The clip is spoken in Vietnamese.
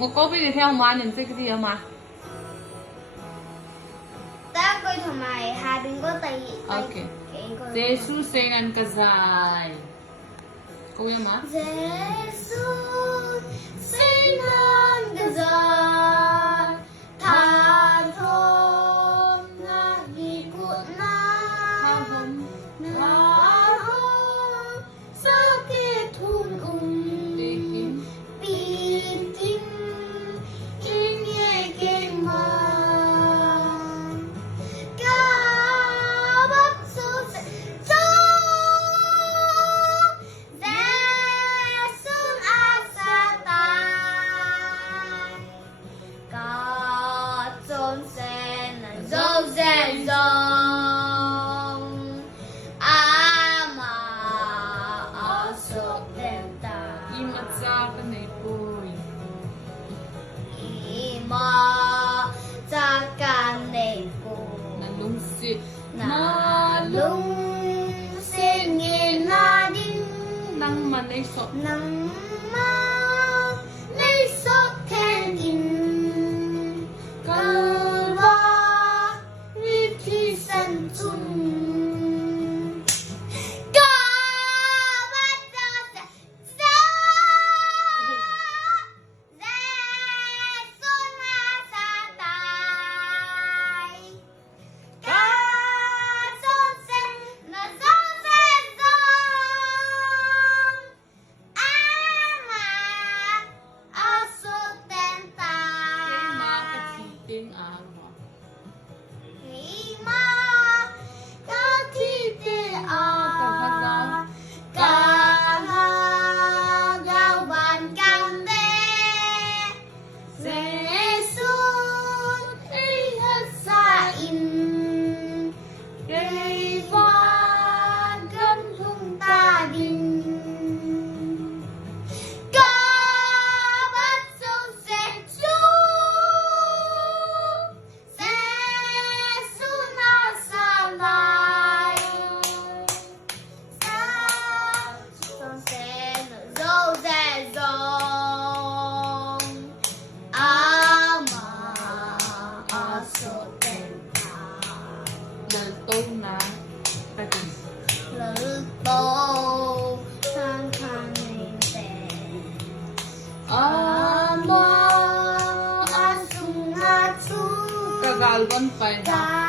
我嗰邊你聽我買認識嗰啲啊嘛。第一句同埋下邊嗰OK。幾句。Jesu Seinan kajai。講咩嘛Jesu Seinan kajai Thangkhohao Haokip Nang mà lấy sọt nang ma lấy sọt khen in cơ ba vi thi san chun ca bắt ra sa sun ha sa tai ca son sen na son sen son tiếng à hả? Khi mà các thi tế à cả gạo bàn cam đê Jesu hết xa in gây hoa gân hung ta đình na Pathen. Lhungdim Thangkhohao Haokip Kagalban pa